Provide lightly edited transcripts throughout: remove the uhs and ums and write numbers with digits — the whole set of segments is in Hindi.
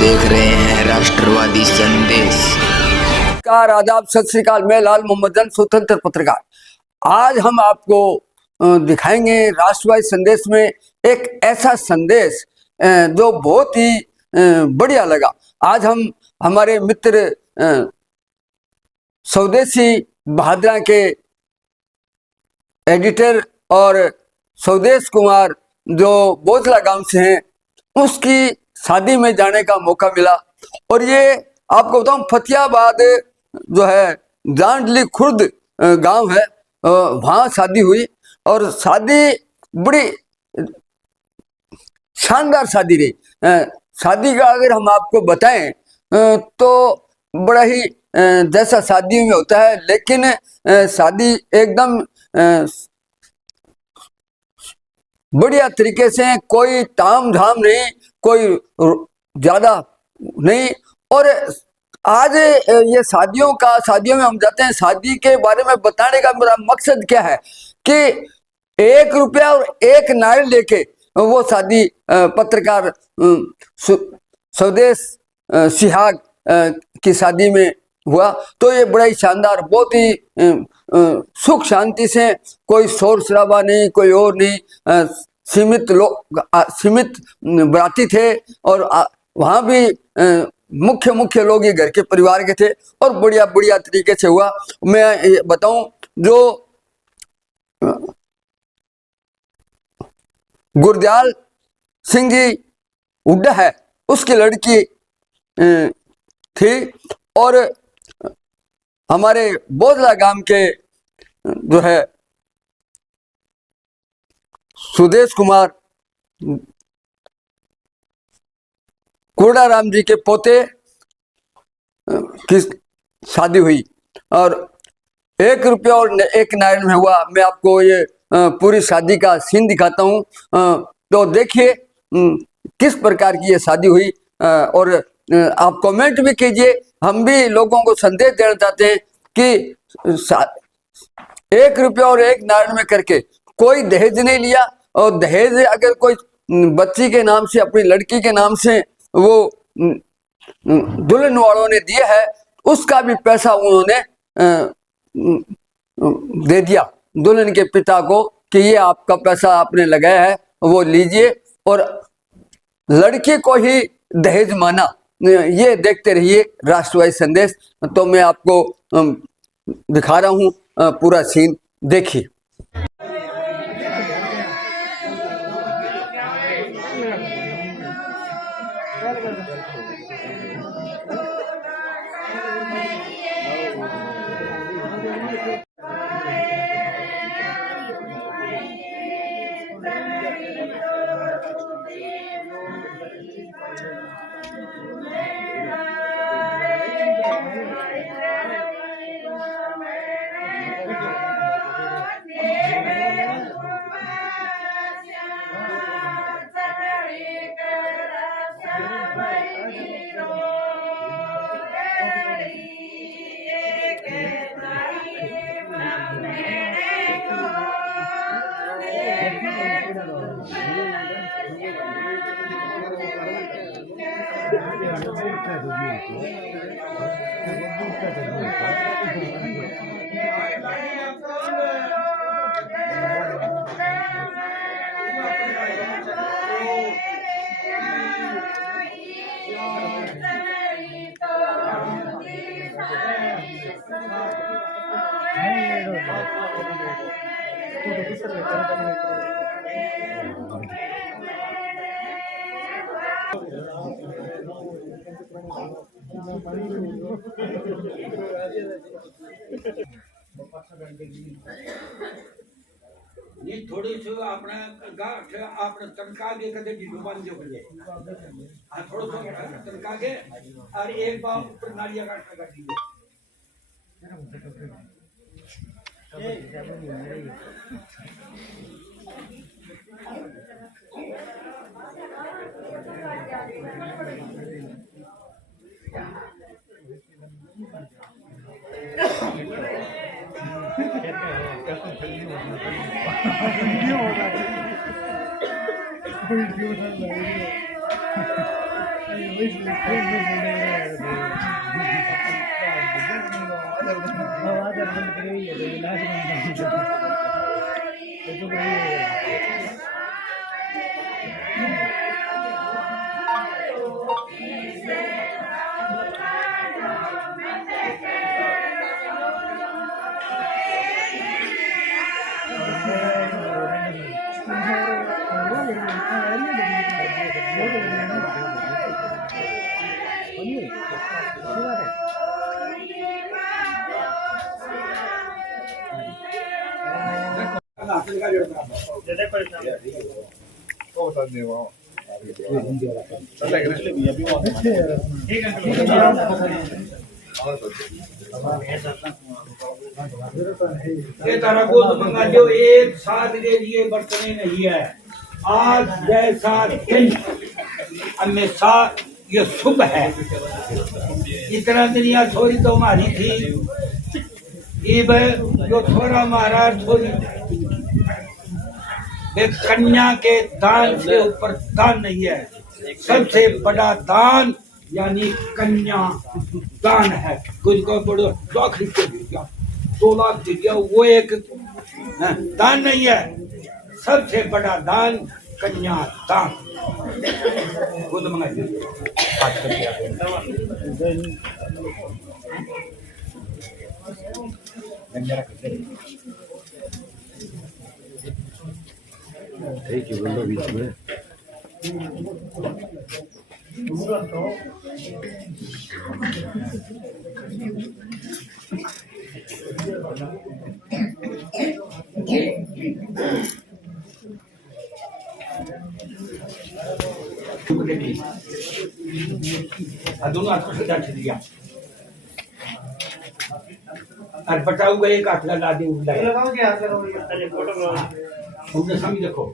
देख रहे हैं राष्ट्रवादी संदेश। नमस्कार, आदाब, सत श्री अकाल। मैं लाल मोहम्मद जन, स्वतंत्र पत्रकार। आज हम आपको दिखाएंगे राष्ट्रवादी संदेश में एक ऐसा संदेश जो बहुत ही बढ़िया लगा। आज हम हमारे मित्र स्वदेशी बहादुर के एडिटर और स्वदेश कुमार जो बोझला गांव से हैं, उसकी शादी में जाने का मौका मिला। और ये आपको बताऊं, फतियाबाद जो है जांडली खुर्द गांव है, वहाँ शादी हुई। और शादी बड़ी शानदार शादी रही। शादी का अगर हम आपको बताएं तो बड़ा ही जैसा शादियों में होता है, लेकिन शादी एकदम बढ़िया तरीके से, कोई ताम झाम नहीं, कोई ज्यादा नहीं। और आज ये शादियों में हम जाते हैं। शादी के बारे में बताने का मेरा मकसद क्या है कि 1 रुपया और 1 नारियल लेके वो शादी पत्रकार स्वदेश सिहाग की शादी में हुआ। तो ये बड़ा ही शानदार, बहुत ही सुख शांति से, कोई शोर शराबा नहीं, कोई और नहीं। सीमित लोग, सीमित बराती थे। और वहाँ भी मुख्य लोग ये घर के परिवार के थे और बढ़िया तरीके से हुआ। मैं ये बताऊं, जो गुरदयाल सिंह जी हुड्डा है, उसकी लड़की थी। और हमारे बोझला गांव के जो है सुदेश कुमार कोडाराम जी के पोते की शादी हुई। और 1 रुपया और 1 नारियल में हुआ। मैं आपको ये पूरी शादी का सीन दिखाता हूँ, तो देखिए किस प्रकार की ये शादी हुई। और आप कमेंट भी कीजिए। हम भी लोगों को संदेश देना चाहते हैं कि 1 रुपया और 1 नारियल में करके कोई दहेज नहीं लिया। और दहेज अगर कोई बच्ची के नाम से, अपनी लड़की के नाम से वो दुल्हन वालों ने दिया है, उसका भी पैसा उन्होंने दे दिया दुल्हन के पिता को कि ये आपका पैसा आपने लगाया है, वो लीजिए। और लड़की को ही दहेज माना। ये देखते रहिए राष्ट्रवादी संदेश। तो मैं आपको दिखा रहा हूँ पूरा सीन, देखिए। थोड़ी सी अपने गाठ अपने तनका के कदे ढीडुबान जो करे हां थोड़ा सा तनका के और एक बार ऊपर नालिया काट का दी वीडियो ये तारा को तो मंगा जो एक साथ के लिए बरतने नहीं है। आज जैसा दिन हमेशा ये शुभ है। इतना दुनिया थोड़ी तो हमारी थी, इब जो थोड़ा हमारा थोड़ी कन्या के दान से ऊपर दान नहीं है। सबसे बड़ा दान यानी कन्या दान है। कुछ को बड़ो 1 लाख दे दिया, 2 लाख दे दिया, वो एक दान नहीं है। सबसे बड़ा दान कन्या दान। खुद मंगाई बीच में दोनों हाथ को सजा दिया और बटाऊ गए एक हाथ लगा दे उनने समझ देखो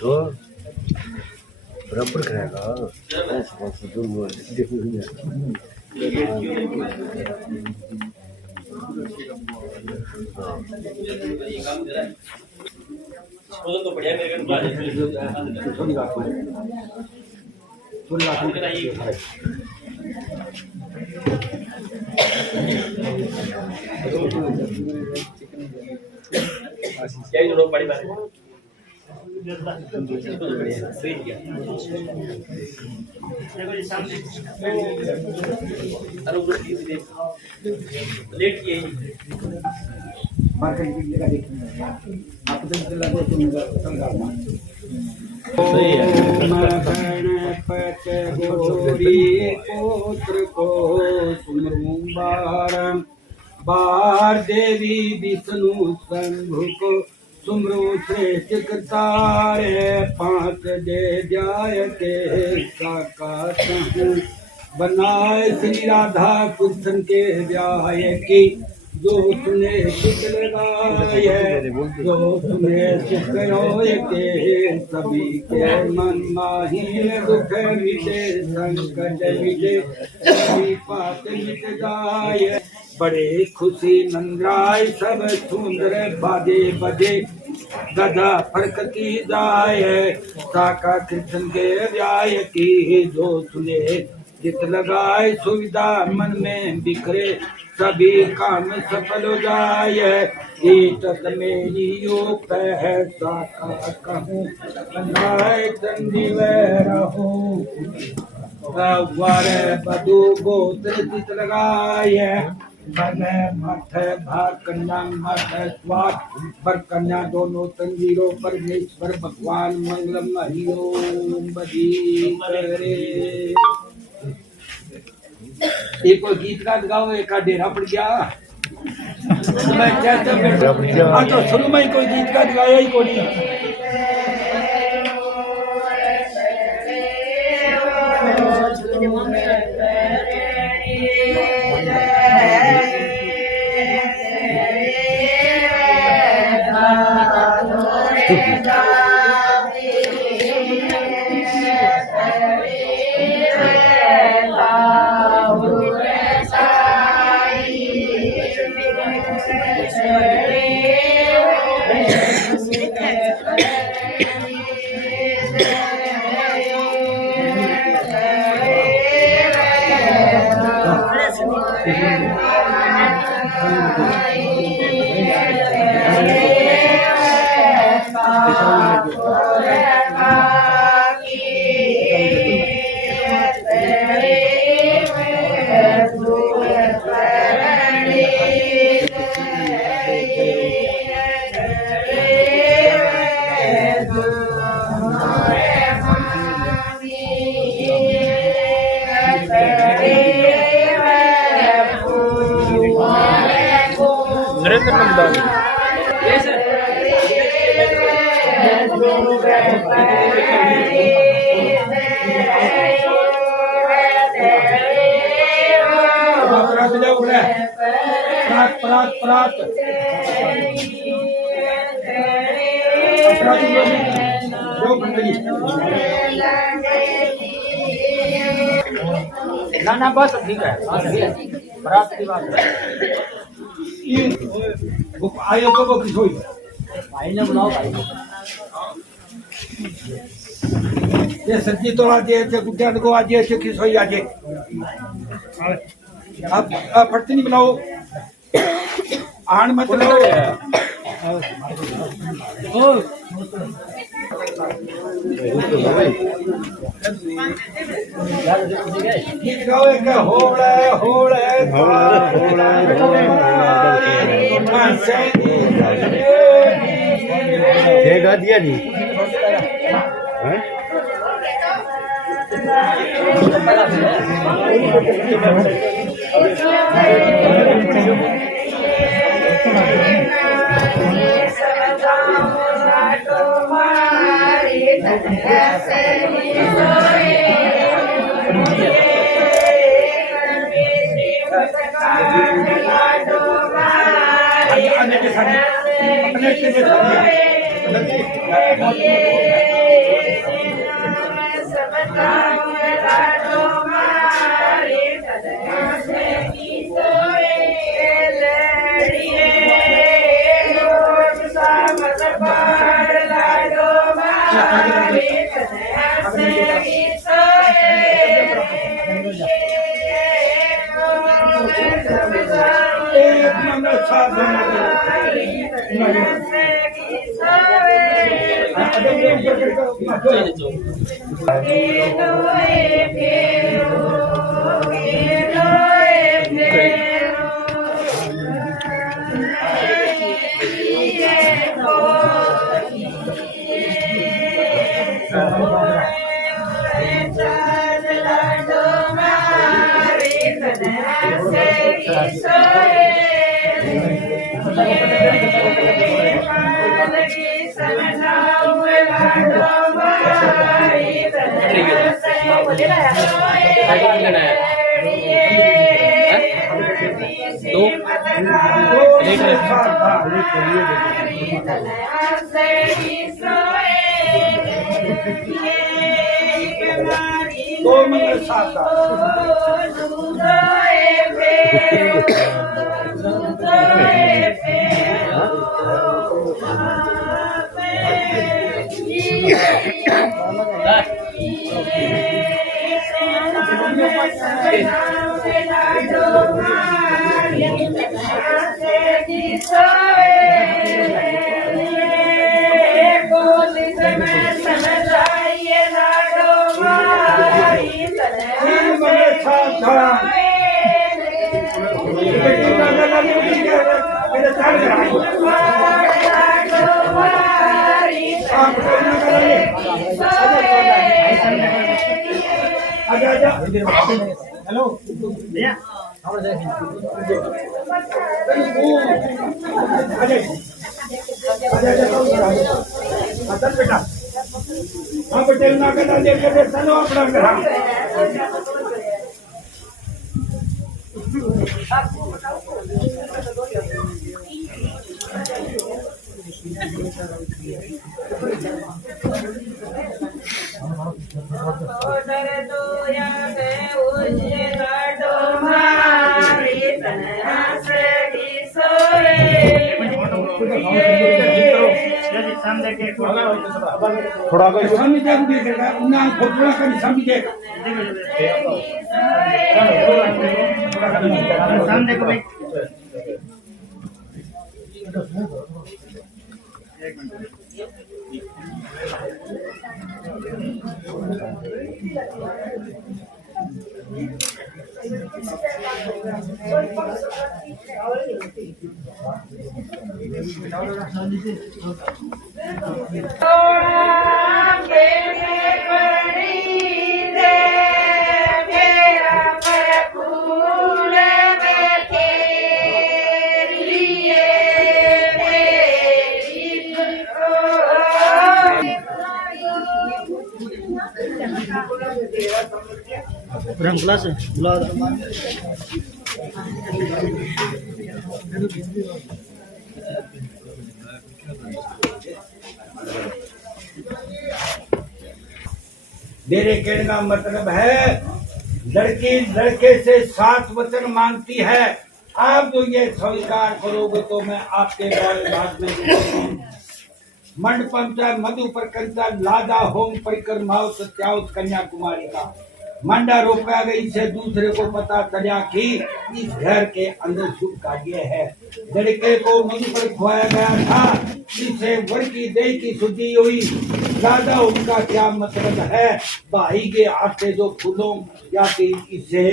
तो बराबर करेगा तो बढ़िया मेरे क्या जोड़ो बड़ी बात लेट किए बार देवी विष्णु शंभु को सुमरो श्रेष्ठ करतारे 5 दे जाय के साकात बनाए श्री राधा कृष्ण के व्याय की जो तुमने चित लगाए जो तुमने चित्रोय के सभी के मन माही दुख मिटे संकट मिटे सभी पाप मिट जाए बड़े खुशी नंदराय सब सुंदर बाजे बजे गदा फरकती जाए साका कृष्ण के व्याय की जो सुने चित लगाए सुविधा मन में बिखरे सभी काम सफल हो जाए ईटत मेरी योग है साका कहूँ चंदी रहूं बधु गोत्र चित लगाए मठ भार कन्या मठ स्वाद पर कन्या दोनों तंजीरों परमेश्वर भगवान मंगलम हरिओम बधी करे। एक कोई गीत का गाओ एक का डेरा पड़ गया मैं कहता हाँ तो शुरू में कोई गीत का गाया ही कोई नरेंद्र नंदन परात जाओ बोले परात परात परात परात जो बंदगी ना बस ठीक है बरात की बात ये वो आयो तो वो किस हुई भाई ने बुलाओ भाई ये सब्जी तो आज ये गुड्डा को आज ये किस हुई आज आप पटनी बनाओ आन मत लो गीत गाओ एक होड़ा होड़ा होड़ा ये गा दिया नहीं हैं? हेलो भैया बेटा हाँ पटेल ना कदा लेकर चलो अपना घर थोड़ा कोई स्वामी देव देखेगा उन्हें फोटो का स्वामी देख सामने को भाई ब्रह्म क्लास बुला मेरे कहने का मतलब है लड़की लड़के से 7 वचन मांगती है। आप जो ये स्वीकार करोगे तो मैं आपके बारे भाग में मंडपम चाहे मधुपर कंचा लादा होम परिक्रमाओ सत्याउत कन्याकुमारी का मंडा रोका गई से दूसरे को पता चला कि इस घर के अंदर शुभ कार्य है। लड़के को मधु पर खुआया गया था, जिसे वर की देह की शुद्धि हुई। दादा उनका क्या मतलब है? भाई के हाथ से जो फूलों या कि इससे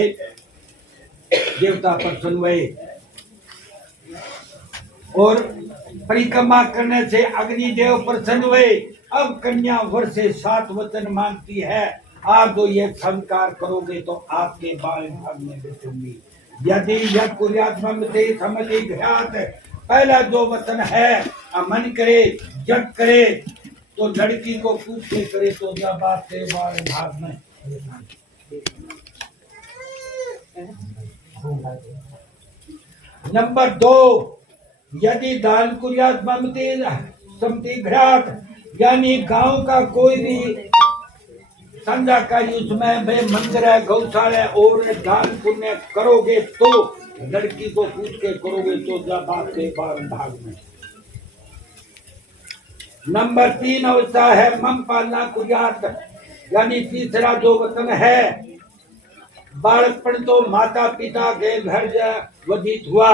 देवता प्रसन्न हुए और परिक्रमा करने से अग्निदेव प्रसन्न हुए। अब कन्या वर से 7 वचन मांगती है। आप जो ये संस्कार करोगे तो आपके बाल भाग में बैठूंगी। यदि यह कुर्यात्मते समझी घात पहला जो वचन है अमन करे जग करे तो लड़की को पूछे करे तो जब आपके बाल भाग में। नंबर 2 यदि दान कुर्यात्मते समति घात यानी गांव का कोई भी संध्या कार्य उसमें वे मंदिर है गौशाला है और दान पुण्य करोगे तो लड़की को पूछ के करोगे तो जब आपके भाग में। नंबर 3 अवस्था है मम पालना कुर्यात यानी तीसरा जो वचन है बालकपन तो माता पिता के घर व्यतीत हुआ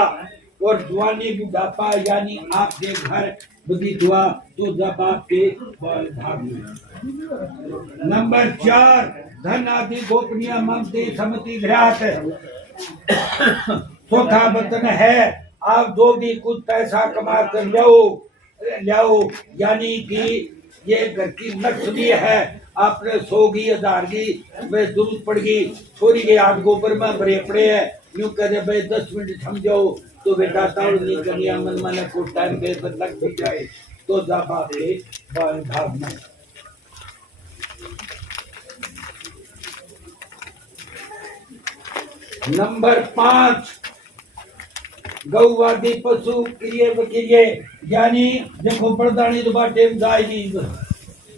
और जवानी बुढ़ापा यानी आपके घर व्यतीत हुआ तो जब आपके भाग में। नंबर 4 धन आदि गोपनीय ममते समति घात चौथा वचन है आप जो भी कुछ पैसा कमा कर लाओ यानी कि ये घर की लक्ष्मी है। आपने 100 की 1000 की वे जरूरत पड़गी छोरी के हाथ गोबर में भरे पड़े है यूं करे भाई 10 मिनट समझो तो बेटा ताऊ नहीं करिया मन मन को टाइम पे लग भी जाए तो जब आपके भाग में। नंबर 5 गौवादी पशु क्रिय वक्रिय यानी देखो बरदानी तो बाटे जाएगी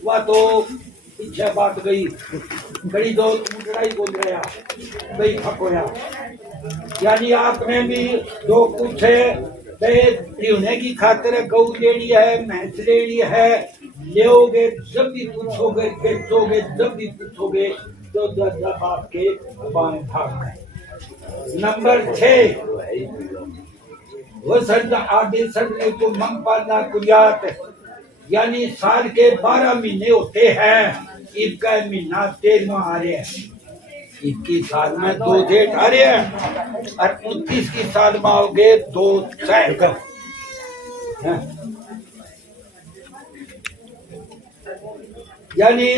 वह तो पीछे बात गई बड़ी दो लड़ाई बोल गया भाई फकोया यानी आपने भी जो कुछ होने की खातिर गौ लेनी है भैंस लेनी है लेोगे जब भी पूछोगे बेचोगे जब भी पूछोगे तो जब आपके बाएं भाग में। नंबर 6 वो संत आदि संत को मंग पालना कुर्यात यानी साल के 12 महीने होते हैं इनका महीना 13वां आ रहे हैं 21 साल में 2 जेठ आ रहे हैं और 29 की साल में आओगे 2 चैत यानी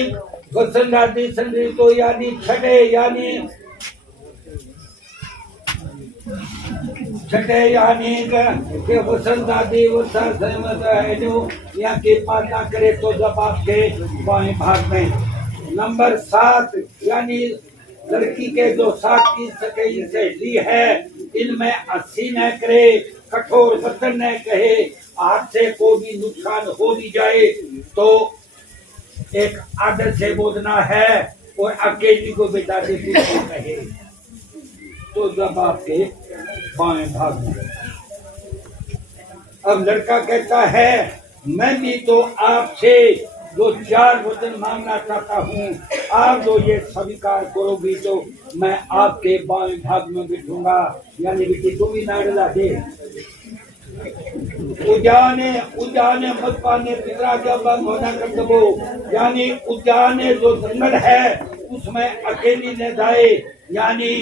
वसंत आदि संत तो यानी छठे यानी के वसंत आदि वर्षा सहमत है यहाँ की पालना करे तो जब आपके बाएं भाग में। नंबर 7 यानी लड़की के जो 7 की सके सहेली है इनमें 80 न करे कठोर वचन न कहे हाथ से को भी नुकसान हो भी जाए तो एक आदर से बोलना है और अकेली को बेटा से कहे तो जब आपके बाएं भाग में। अब लड़का कहता है मैं भी तो आपसे जो 4 वचन मांगना चाहता हूँ, आप जो ये स्वीकार करोगी तो मैं आपके बाएं भाग में बिठूंगा। यानी बेटी तुम ही नाडला दे उजाने मत पाने पितरा क्या बंद होना कर दबो। यानी उजाने जो जंगल है उसमें अकेली न जाए, यानी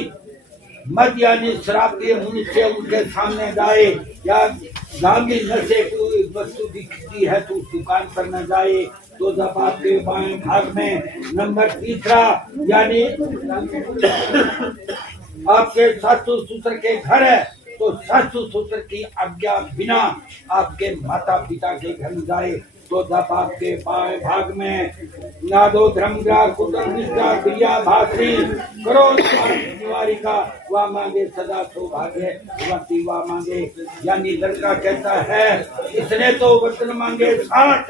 मत यानी शराब के मनुष्य उनके सामने जाए, या गांधी नशे कोई वस्तु दिखती है तो उस दुकान पर न जाए। तो जब आपके बाएं भाग में नंबर 3 यानी आपके सासू ससुर के घर है तो सासू ससुर की आज्ञा बिना आपके माता पिता के घर में जाए। तो जब आपके बाएं भाग में नादो धर्मग्रा कुटुंब निष्ठा क्रिया भाषी करो निवारिका वह मांगे सदा सौभाग्य वती वह मांगे। यानी लड़का कहता है इसने तो वचन मांगे 60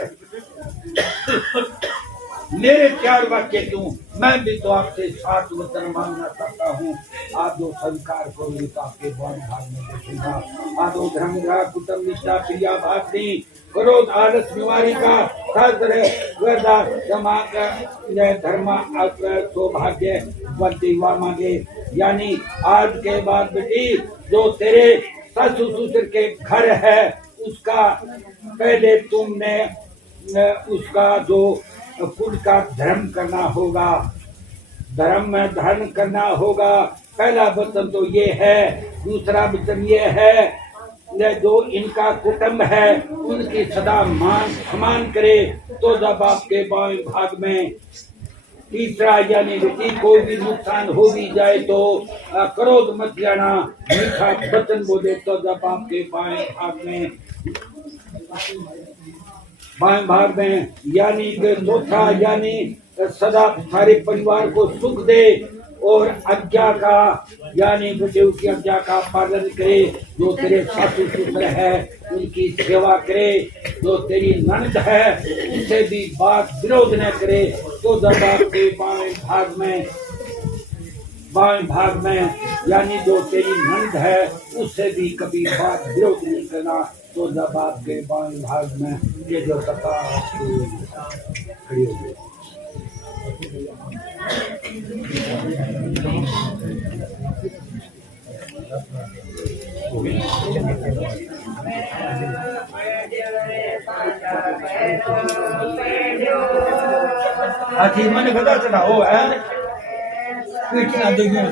मेरे 4 वाक्य क्यों, मैं भी तो आपसे 60 वचन मांगना चाहता हूँ। आप जो स्वीकार करोगे तो आपके बाएं भाग में बैठूंगा। आदो धर्मग्रा कुटुंब निष्ठा क्रिया भाषी क्रोध आलस निवारिका शास्त्र वेदा धर्म सौभाग्य वती हुआ मांगे। यानी आज के बाद बेटी जो तेरे सासू ससुर के घर है उसका पहले तुमने उसका जो कुल का धर्म करना होगा, धर्म में धर्म करना होगा। पहला वचन तो ये है। दूसरा वचन ये है जो इनका कुटुंब है उनकी सदा मान सम्मान करे। तो जब आपके बाएं भाग में 3 यानी बेटी कोई भी नुकसान हो भी जाए तो क्रोध मत जाना, मीठा वचन बोले। तो जब आपके बाएं भाग में यानी 4 यानी सदा सारे परिवार को सुख दे और आज्ञा का यानी बुजुर्ग की आज्ञा का पालन करे। जो तेरे सासू ससुर है उनकी सेवा करे। जो तेरी ननद है उनसे भी बात विरोध न करे। तो जब आपके बाएं भाग में यानी जो तेरी ननद है उससे भी कभी बात विरोध नहीं करना। तो जब आपके बाएं भाग में ये जो कथा खड़ी हो गई हाथी मैंने गदा चढ़ाओ है पीछे देखिए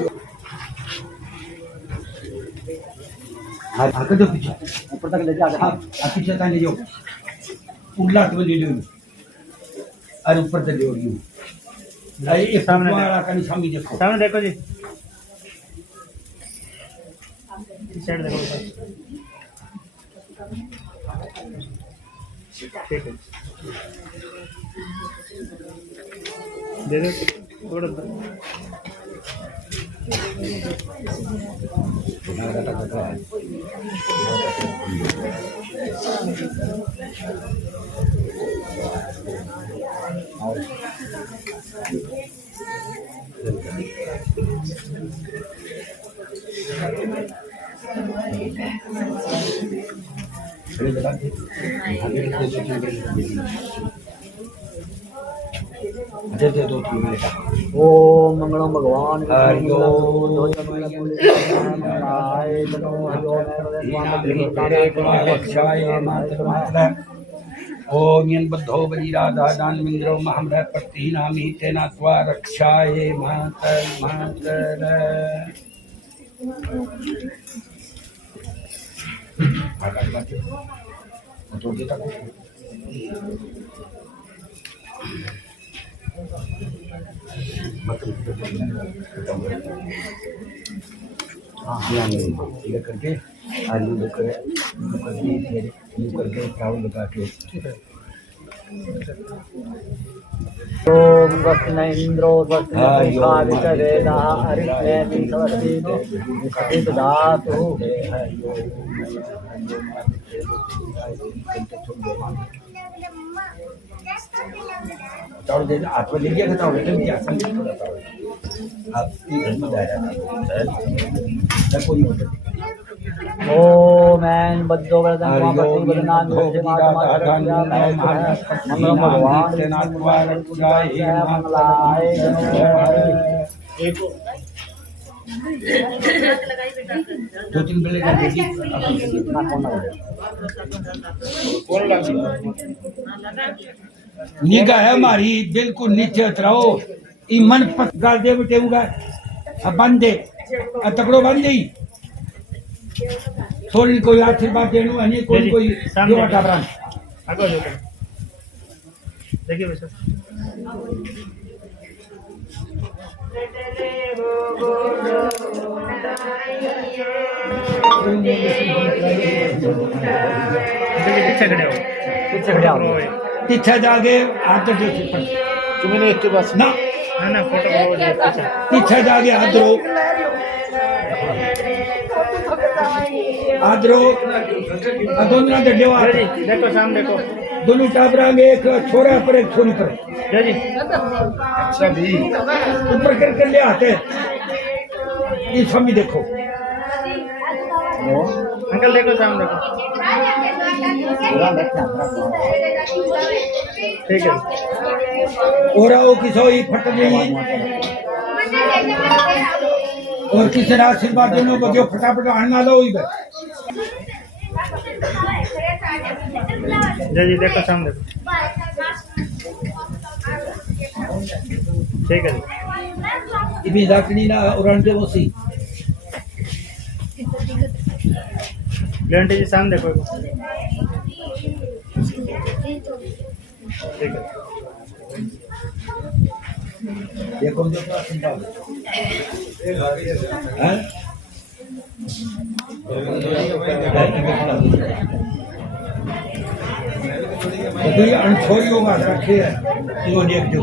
हाथ जो पीछे ऊपर तक ले जा पीछे तक ले जाओ उल्ला तो ले लो और ऊपर तक ले लो। ये सामने सामने देखो, सामने देखो जी, साइड देखो ठीक है दे दे थोड़ा ओम मंगलम भगवान ओम बद्धो बलिराधा दानमिंद्रो महम्र प्रतिनामी तेना त्वा रक्षाये मातर मातर करके आलू करके चावल लगा के ओम वक्न इंद्रो वक्न हरिणी स्वस्ति धातु दे आप ले गया था आप कोई ओम ऐन बद्धो वरदं स्वापति वदनान् मंगलम भगवान मंगलाय दो तीन बेले का बेटी निगाह है हमारी बिल्कुल नीचे उतराओ ई मन पर गाल दे बेटेऊंगा अब बंदे अब तकड़ो बंदे ही थोड़ी कोई आशीर्वाद देनु है कोई जो डाबरा आगे जो देखिए वैसे पीछे खड़े हो पीछे जाके हाथ दो तुम्हें इसके पास ना ना फोटो पीछे जाके हाथ दो आदरो दोनों डंडे देखो सामने देखो दोनों टाबरा में एक छोरा पर एक छोरी पर जय जी अच्छा भी ऊपर कर ले आते ये स्वामी देखो अंकल देखो सामने देखो ठीक है और आओ किसो फट गई और किसी ने आशीर्वाद देने को जो फटाफट आना लो इधर जय जी देखो सामने ठीक है इतनी दाकनी ना उड़ान दे वो सी लेंटे जी सामने देखो ठीक है देखो जो आशीर्वाद हैं तो ये अनछोरियों का रखे है वो देख जो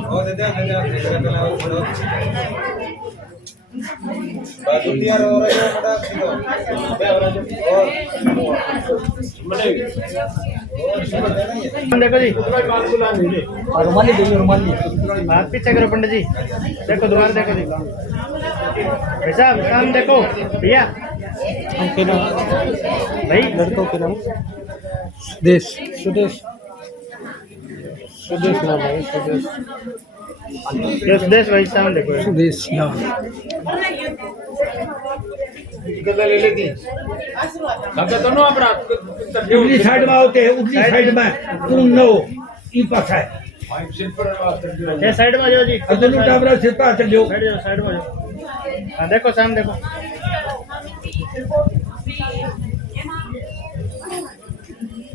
देखो जी और रुमाली दे रुमाली हाथ पीछे करो पंडित जी देखो दोबारा देखो जी भाई साहब सामने देखो भैया भाई लड़कों के नाम देश सुदेश सुदेश ना भाई सुदेश ये सुदेश भाई सामने देखो सुदेश ना ले लेती उगली साइड में होते हैं उगली साइड में तुम नो ई पास है ये साइड में जाओ जी अब दोनों टाबरा सिर पर चल जाओ साइड में जाओ हाँ देखो सामने देखो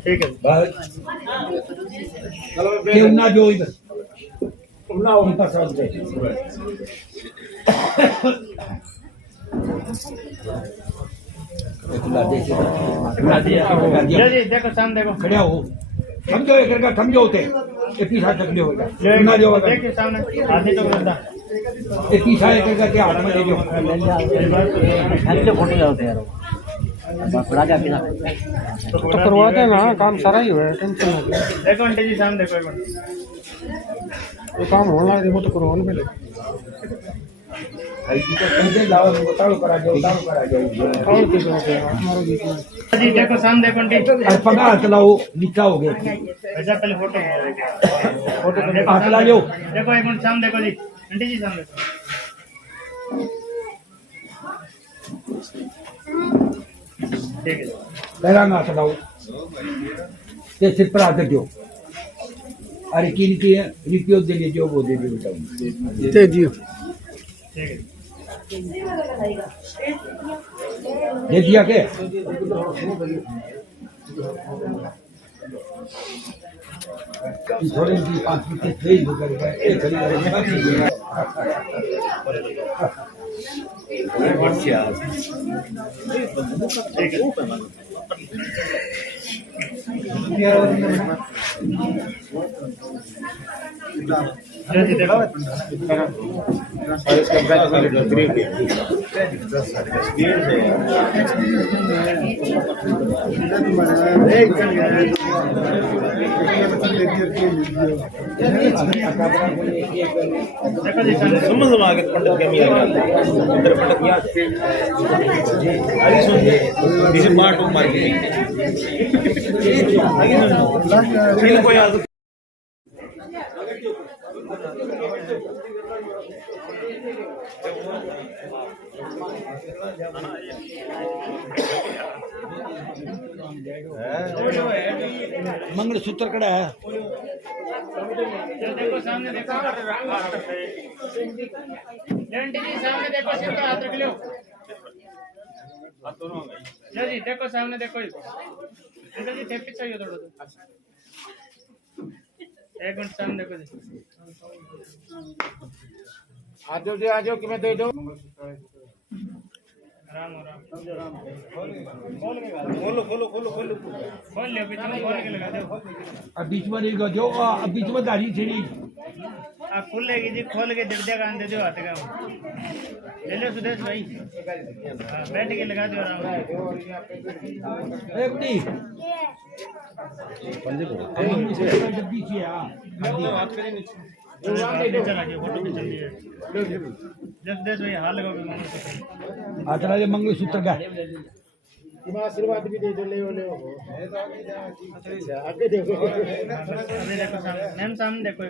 ठीक है क्यों ना जो इधर ना ई पास होते जय जी देखो सामने देखो खड़े हो समझो एक करके समझो होते ये पीछा तक नहीं होगा ना जो होगा देखिए सामने आदमी तो करता ये पीछा एक करके हाथ में ले जो हेल्थ फोटो जाते यार बड़ा क्या किया तो करवा देना काम सारा ही हुआ है टेंशन नहीं देखो आंटी जी सामने देखो एक मिनट ये काम होना है देखो तो करवाने पहले बताओ करा जाओ और किस हो गया हमारा बीच में जी देखो सामने देखो आंटी और पगा चलाओ नीचा हो गया ऐसा पहले फोटो फोटो हाथ ला लो देखो एक मिनट सामने देखो जी आंटी जी सामने ठीक है पहला ना चलाओ ये सिर पर हाथ दो अरे किन की रिपियो दे लीजिए वो दे दो बताओ दे दियो ठीक है दे दिया के थोड़ी सी 5 मिनट तेज हो कर गए एक खड़ी जी देखो देखो जी समझ में आ गया पंडित के मियां अंदर पंडित मियां अरे सुन इसे मार टूक मार के फिर कोई आ मंगलसूत्र कड़ा है देखो सामने देखो लेंटी जी सामने देखो सिर्फ हाथ रख लो जी देखो सामने देखो अंकल जी टेप चाहिए थोड़ा सा 1 मिनट सामने देखो जी आ जाओ कि मैं दे दो राम राम खोलो खोलो खोलो खोलो खोल ले बीच में खोल के लगा दो अब बीच में नहीं जो अब बीच में दाढ़ी छेड़ी आप खुलेगी जी खोल के दिल का दे दो हाथ का ले लो सुदेश भाई बैठ के लगा दो आराम एक नहीं जल्दी से फोटो भी चल रही है जगदेश भाई हाथ लगाओ आचरा जो मंगलसूत्र का आशीर्वाद भी दे दो ले अच्छा आगे देखो अभी देखो मैम सामने देखो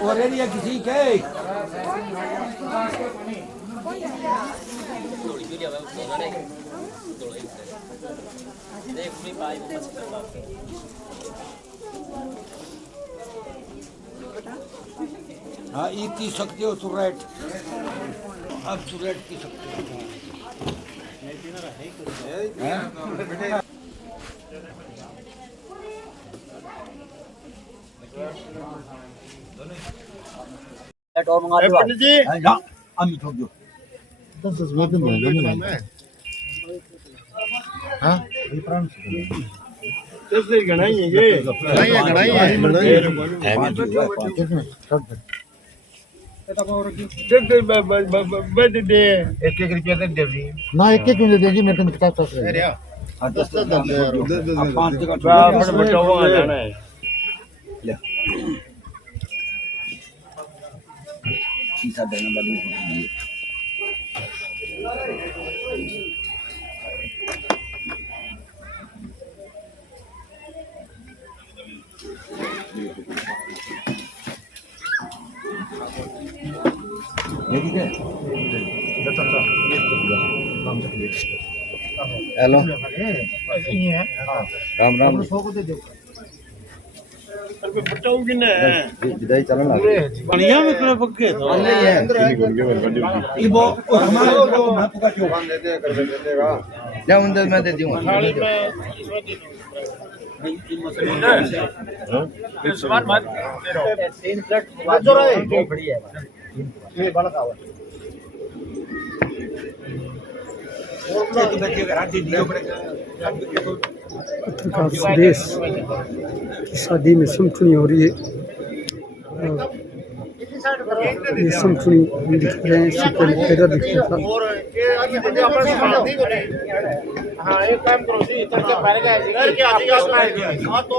और एरिया किसी के हाँ ईद की सकते हो तुरैट अब तुरैट की सकते हो और मंगा दो पंडित जी আমি ঠকবো 10 मिनट में हां कैसे गणाई है ये गणाई है दे 1 रुपया दे दी ना 1 क्यों दे जी मेरे को 50 अरे हां 10 दे अब 5 जगह बचाओ जाना है शीशा देना बाद में हेलो राम राम विदाई चलन बढ़िया में पूरा पक्के ये वो हमारे को मैं पुका क्यों क्या अंदर मैं दे दूंगा सामान मत 3 प्लेट जो रहा है बढ़िया है ये बड़ा का देश शादी में समठुनी हो रही है ये समठुनी हम दिखा रहे हैं इससे पहले पैदा दिख रहा था और ये आदमी बंदे अपने साथ हां एक काम करो जी इधर के बाहर का इधर के आदमी हां तो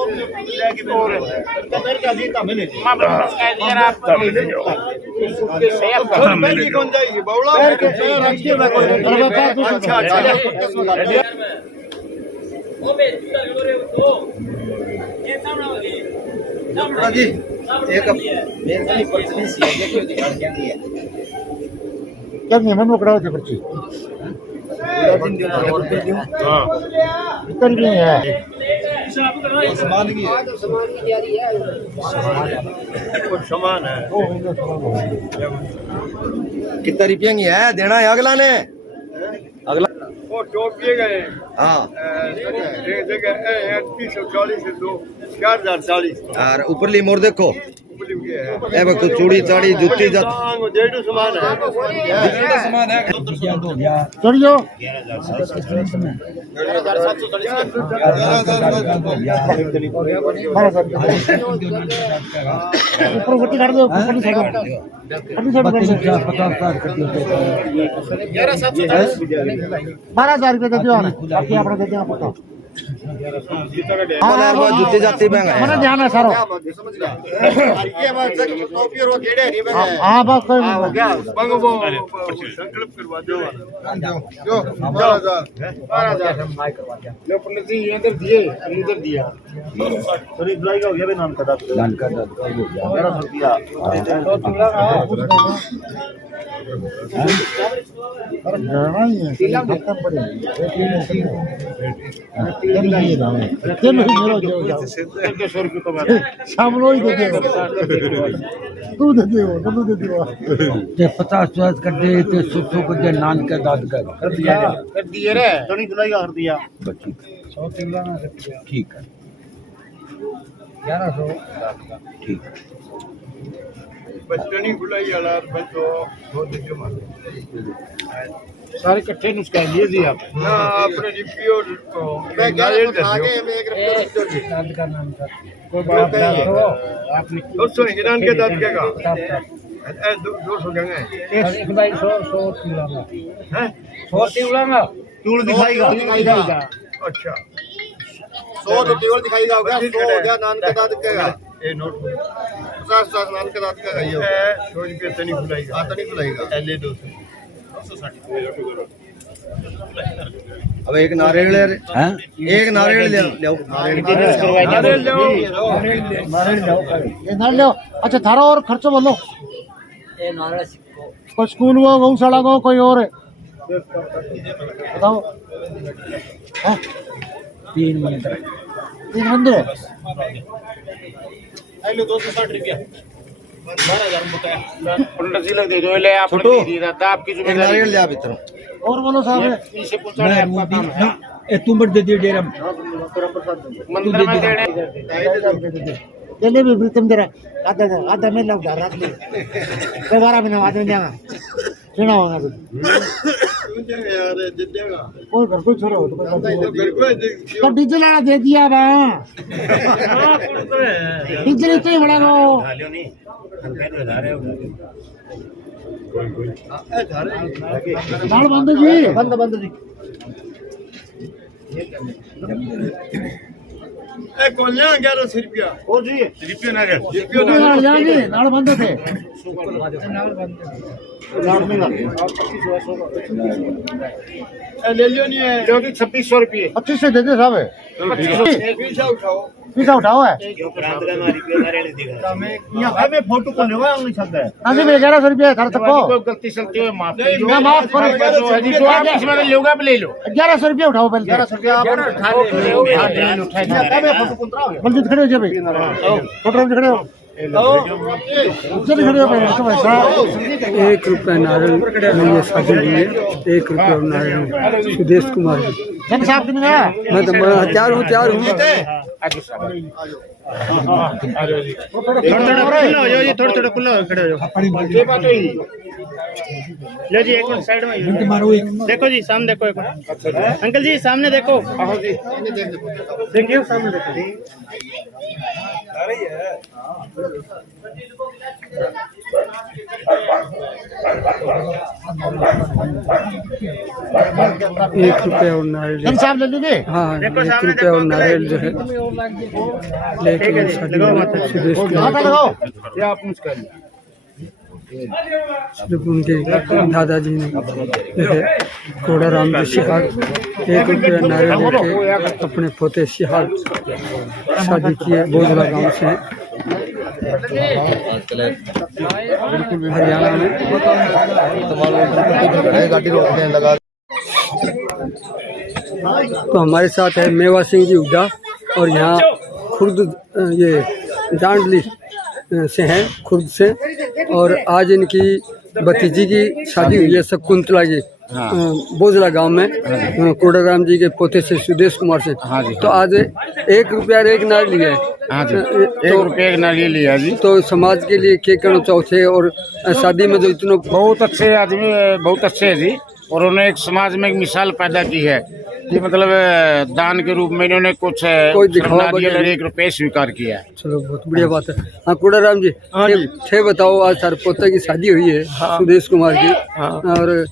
की और इधर के आदमी का मिले मां का दिया आप के सेफ कर मैं कौन जाएगी बावला रखिए ना कोई अच्छा जी एक मेरी पर्ची सी है क्यों दिखा क्या है क्या नियम पकड़ा होते पर्ची हां निकल गई है सामान की कुछ सामान है कितना रुपया की है देना है अगला ने अगला वो टोपिए गए हाँ जगह 340 से 2 4040 और ऊपरली मोर देखो ए बको चूड़ी चाड़ी जूती जात जेडू समान है चढ़ जाओ ऊपर गट्टी काट दो ऊपर साइड में गट्टी साइड कर दो 12,000 रुपए दे दो बाकी आपने दे दिया पता यार वो जूती जाती महंगा है मने ध्यान है सारो ये बात टोपी और गेड़े नहीं बने हां बस कोई हो गया मंगो वो संकल्प करवा दो जो 12,000 हम माइक करवा दिया लो पंडित जी ये इधर दिए अंदर दिया थोड़ी बुलाई का हो गया बे नाम का दाद हो गया 1100 जाना ही है खत्म पड़े सामने ही दे दो तू दे दो तू दे दो ते 50 कड्डे ते सुसु कड्डे नान के दाद कर दिए रे थोड़ी बुलाई का कर दिया 100 तिंगला ना ठीक है 1100 ठीक बचनी बुलाई वाला बच्चों बहुत जमा सारे इकट्ठे नुस्खा लिए जी आप ना अपने डीपीओ को मैं नारियल आगे में एक रुपया जी दाद का नाम का कोई बात नहीं आपने 200 हिरान के दाद केगा 200 गंगे एक भाई 100 तिंगला हैं 100 तिंगला टूल दिखाएगा अच्छा 100 तो टूल दिखाएगा हो गया 100 हो गया नान के दाद केगा ये नोट 50 नान के दाद का ये 100 रुपया तनी खुलाएगा हां तनी खुलाएगा ले 260 अब एक नारियल ले हैं एक नारियल ले लो नारियल लो ये नारियल लो अच्छा थारा और खर्चो बोलो ये नारियल सिक्को कोई स्कूल को गौशाला को कोई और बताओ हाँ 3 मंदिर हेलो 260 रुपया 12,000 बताया पंडित जी लग दे दो ले आप आपकी एक जिम्मेदारी नारियल ले आ भीतर और बोलो साहब इसे पूछना है आपका काम है ए तुम बड़ दे दिए डेरा मंदिर में देने ले भी प्रीतम तेरा आधा में लग रख ले दोबारा में आदमी देगा सुना होगा यार दे देगा कोई घर को छोड़ो तो बिल्कुल डीजल वाला दे दिया बा डीजल तो ही बड़ा रो नाल बंद जी बंद जी ए कोल्या 1100 रुपया हो जी रुपया ना रुपया नाल जाएंगे नाल बंद थे नाल में ले लियो नहीं है जो कि 2600 रुपये 25 से दे दे साहब पैसा उठाओ पैसा उठाओ है यहाँ में फोटो को लेवा नहीं सकता है अभी में 1100 रुपया खर्च को गलती चलती है माफ ना माफ करो जो आप इसमें लोगा पे ले लो 1100 रुपया उठाओ पहले 1100 रुपया आप उठा ले फोटो कुंतरा बलजीत खड़े हो जा भाई फोटो में खड़े हो चल खड़े हो भाई तो ऐसा 1 रुपया नारियल ये शादी हुई है 1 रुपया नारियल सुदेश कुमार जी जन साहब कितने है मैं तो तैयार हूँ थोड़ा खुला हो खड़े हो ये बात हुई लो जी एक मिनट साइड में देखो जी सामने देखो एक मिनट अंकल जी सामने देखो देखिए सामने देखो एक रुपया और नारियल जन साहब ले लीजिए हाँ 1 रुपया और नारियल जो है लेके सुदेश लगाओ ये आप मुझका जब उनके दादाजी ने जो है कोड़ा राम जी सिहाग 1 रुपया नारियल लेके अपने पोते सिहाग शादी किए बोधला गांव से हरियाणा में गाड़ी रोकने लगा तो हमारे साथ है मेवा सिंह जी हुड्डा और यहाँ खुर्द ये डांडली से हैं खुर्द से और आज इनकी भतीजी की शादी हुई है शकुंतला जी बोजला गांव में कोडाराम जी के पोते से सुदेश कुमार से। हाँ जी। तो आज 1 रुपया एक नार लिया है। हाँ जी, 1 रुपये एक नारियल लिया जी। तो समाज के लिए क्या कहना चाहते हैं? और शादी में जो इतना बहुत अच्छे आदमी, बहुत अच्छे है जी। और उन्होंने एक समाज में एक मिसाल पैदा की है कि मतलब दान के रूप में इन्होंने कुछ नारियल और 1 रुपये स्वीकार किया है। चलो बहुत बढ़िया बात है। हाँ कोडाराम जी, थे बताओ, आज सर पोते की शादी हुई है सुदेश कुमार की, और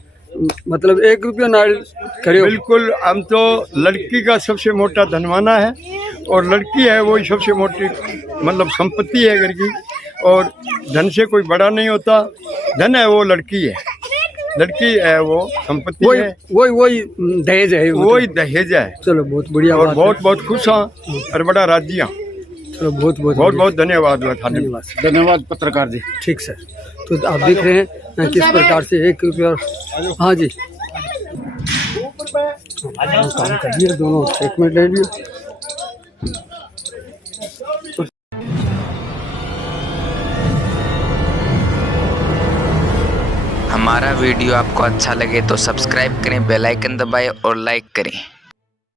मतलब 1 रुपया नारियल खड़े हो। बिल्कुल, हम तो लड़की का सबसे मोटा धनवाना है, और लड़की है वही सबसे मोटी मतलब संपत्ति है घर की, और धन से कोई बड़ा नहीं होता। धन है वो लड़की है, लड़की है वो संपत्ति है, वही दहेज है, वही दहेज है। चलो बहुत बढ़िया और बात बहुत बहुत खुश हाँ और बड़ा राजी हाँ। चलो बहुत बहुत बहुत बहुत धन्यवाद। धन्यवाद पत्रकार जी। ठीक सर। तो आप देख रहे हैं किस प्रकार से 1 रुपया। हाँ जी, काम करिए दोनों, 1 मिनट ले लियो। हमारा वीडियो आपको अच्छा लगे तो सब्सक्राइब करें, बेल आइकन दबाएं और लाइक करें।